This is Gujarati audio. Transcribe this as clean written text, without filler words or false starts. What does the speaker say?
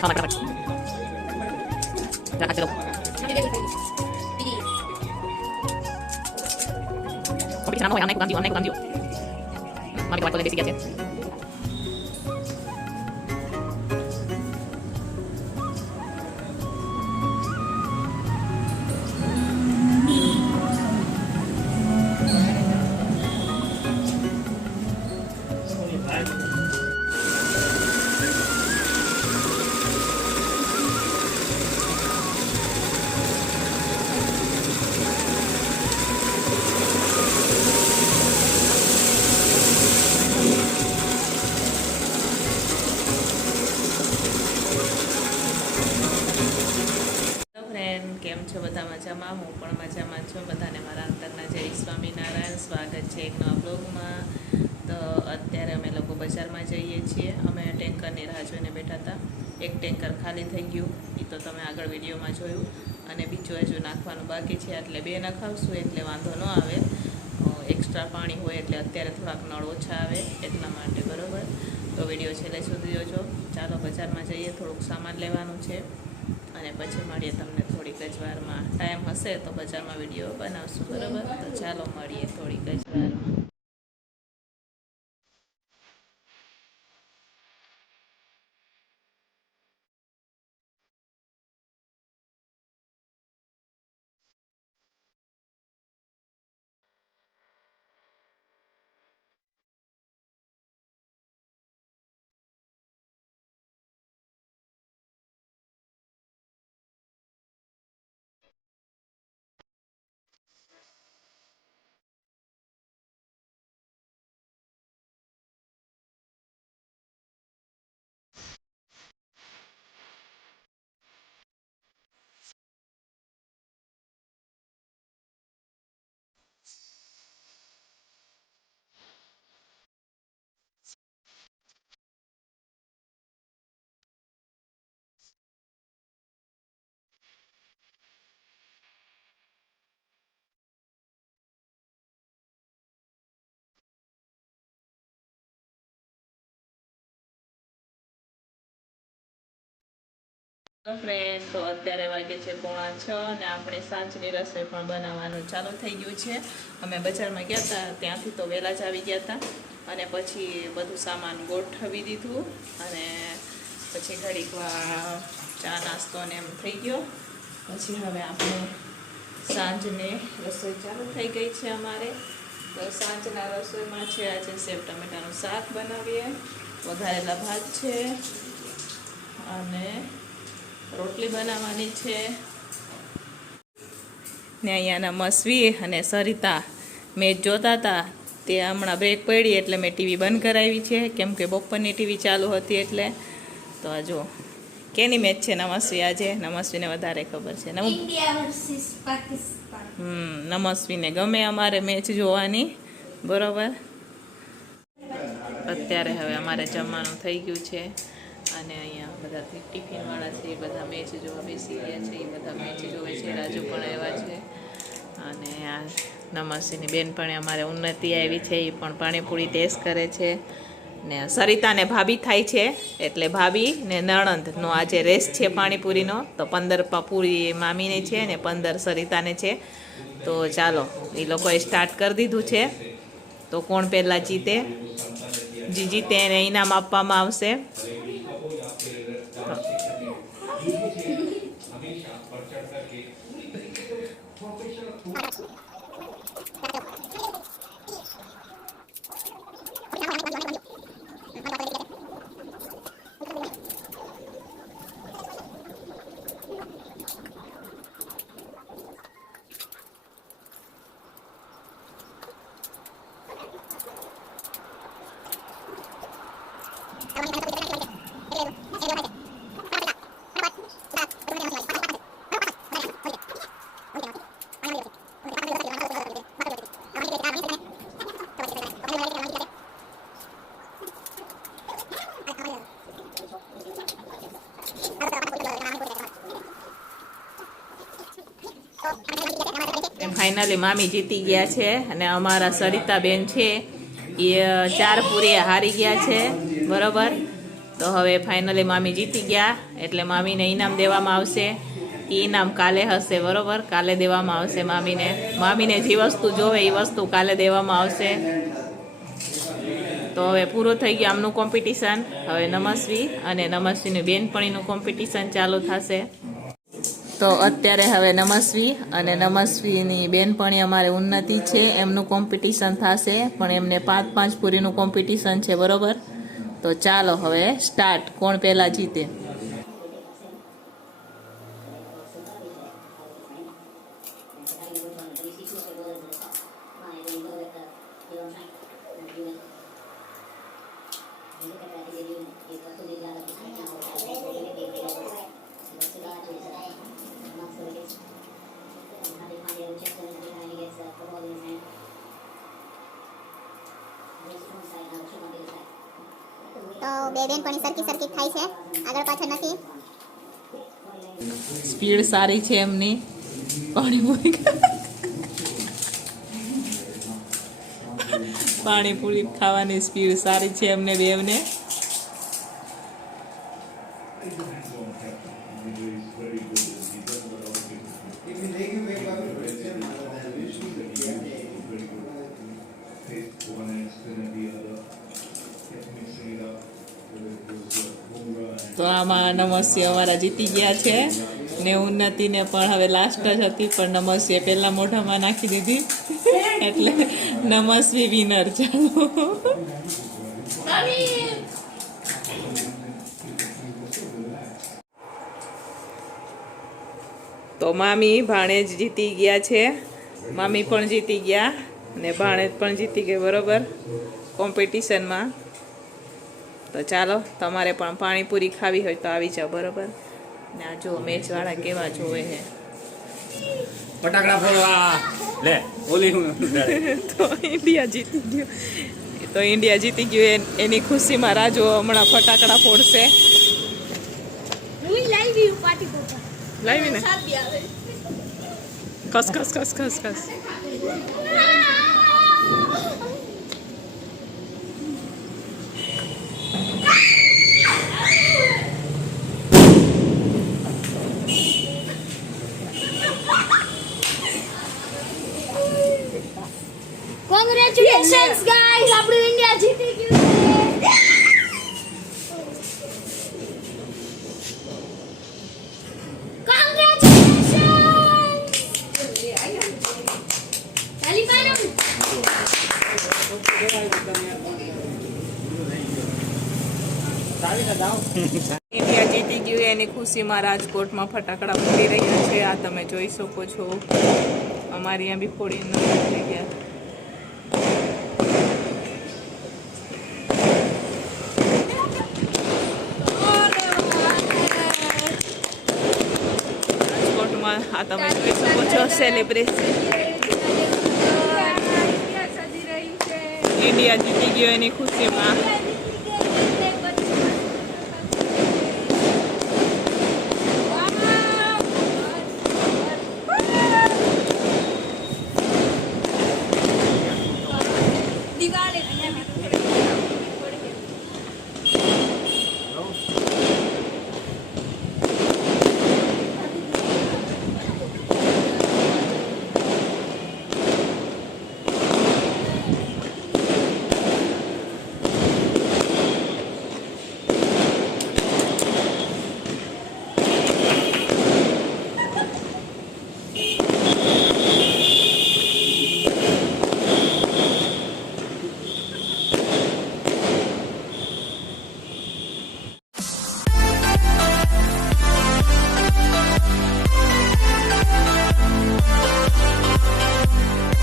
ખાના ખાના જા ચલો કોમ્પિટિશન નો આને કામ દિયો મારી વાત તો બેસી ગયા છે કેમ છો બધા મજામાં? હું પણ મજામાં છું. બધાને મારા અંતરના જય સ્વામિનારાયણ. સ્વાગત છે એક નવા બ્લોગમાં. તો અત્યારે અમે લોકો બજારમાં જઈએ છીએ. અમે ટેન્કરની રાહ જોઈને બેઠા હતા. એક ટેન્કર ખાલી થઈ ગયું, એ તો તમે આગળ વિડીયોમાં જોયું, અને બીજું હજુ નાખવાનું બાકી છે. એટલે બે નખાવશું એટલે વાંધો ન આવે. એક્સ્ટ્રા પાણી હોય એટલે અત્યારે થોડાક નળ ઓછા આવે એટલા માટે, બરાબર? તો વિડીયો છેલ્લે સુધી જોજો. ચાલો બજારમાં જઈએ, થોડુંક સામાન લેવાનું છે અને પછી મળીએ તમને થોડીક જ વારમાં. ટાઈમ હશે તો બજારમાં વિડીયો બનાવશું, બરાબર? તો ચાલો મળીએ થોડીક જ વારમાં. ફ્રેન્ડ, તો અત્યારે વાગે છે 5:45 અને આપણે સાંજની રસોઈ પણ બનાવવાનું ચાલુ થઈ ગયું છે. અમે બજારમાં ગયા હતા, ત્યાંથી તો વહેલા જ આવી ગયા હતા અને પછી બધું સામાન ગોઠવી દીધું અને પછી ઘડીક ચા નાસ્તો ને એમ થઈ ગયો. પછી હવે આપણે સાંજની રસોઈ ચાલુ થઈ ગઈ છે અમારે. તો સાંજના રસોઈમાં છે આજે સેવ ટમેટાનું શાક બનાવીએ, વઘારેલા ભાત છે અને રોટલી બનાવવાની છે. ને અહીંયાના મસવી અને સરિતા મેચ જોતા હતા. તે હમણાં બ્રેક પડી એટલે મેં ટીવી બંધ કરાવી છે, કેમ કે બપોરની ટીવી ચાલુ હતી એટલે. તો આ જો કેની મેચ છે નમસ્વી આજે? નમસ્વીને વધારે ખબર છે. India versus Pakistan. નમસ્વીને ગમે અમારે મેચ જોવાની, બરોબર? અત્યારે હવે અમારે જમવાનું થઈ ગયું છે અને અહીંયા બધા ટિફિનવાળા છે એ બધા મેચ જોવા બેસી ગયા છે. એ બધા મેચ જોવે છે. રાજુ પણ આવ્યા છે અને આ નમસ્તીની બેન પણ અમારે ઉન્નતિ આવી છે, એ પણ પાણીપુરી ટેસ્ટ કરે છે. ને સરિતાને ભાભી થાય છે એટલે ભાભી ને નણંદનો આજે રેસ છે પાણીપુરીનો. તો 15 પૂરી મામીને છે ને 15 સરિતાને છે. તો ચાલો એ લોકોએ સ્ટાર્ટ કરી દીધું છે. તો કોણ પહેલાં જીતે, જે જીતે એને ઇનામ આપવામાં આવશે. ફાઇનલી મામી જીતી ગયા છે અને અમારા સરિતાબેન છે એ 4 પૂરી હારી ગયા છે, બરોબર? તો હવે ફાઇનલી મામી જીતી ગયા એટલે મામીને ઇનામ દેવામાં આવશે. એ ઇનામ કાલે હશે, બરોબર? કાલે દેવામાં આવશે મામીને. મામીને જે વસ્તુ જોવે એ વસ્તુ કાલે દેવામાં આવશે. તો હવે પૂરું થઈ ગયું આમનું કોમ્પિટિશન. હવે નમસ્વી અને નમસ્વીની બેનપણીનું કોમ્પિટિશન ચાલુ થશે. તો અત્યારે હવે નમસ્વી અને નમસ્વીની બેનપણી અમારે ઉન્નતિ છે એમનું કોમ્પિટિશન થશે, પણ એમને 5-5 પૂરીનું કોમ્પિટિશન છે, બરોબર? તો ચાલો હવે સ્ટાર્ટ. કોણ પહેલા જીતે? તો બે બેનપણી સરખી સરખી થાય છે, આગળ પાછળ નથી. સ્પીડ સારી છે એમની. પાણીપુરી ખાવાની સ્પીડ સારી છે એમને બેવને. તો આમાં નમસ્ય અમારા જીતી ગયા છે ને ઉન્નતિને પણ હવે લાસ્ટ જ હતી, પણ નમસ્ય પહેલા મોઢામાં નાખી દીધી એટલે નમસ્વી વિનર. તો મામી ભાણેજ જીતી ગયા છે. મામી પણ જીતી ગયા ને ભાણેજ પણ જીતી ગઈ, બરોબર, કોમ્પિટિશનમાં. તો ચાલો, તમારે પણ પાણીપુરી ખાવી હોય તો આવી જાઓ, બરોબર? ને આ જો મેચવાળા કેવા જોવે છે. ફટાકડા ફોડવા લે ઓલી તો ઇન્ડિયા જીતી ગયું. તો ઇન્ડિયા જીતી ગયું એની ખુશીમાં રાજુ હમણાં ફટાકડા ફોડશે. લાવી ને ખસ ખસ ખસ ખસ ખસ. Congratulations guys, આપણું ઇન્ડિયા જીતી ગયું છે. ઇન્ડિયા જીતી ગયું એની ખુશીમાં રાજકોટમાં ફટાકડા ફોડી રહ્યા છે. આ તમે જોઈ શકો છો. અમારી અહીંયા બી ફોડીને થઈ ગયા. રાજકોટમાં આ તમે જોઈ શકો છો સેલિબ્રેશન. ઇન્ડિયા જીતી ગયો એની ખુશીમાં.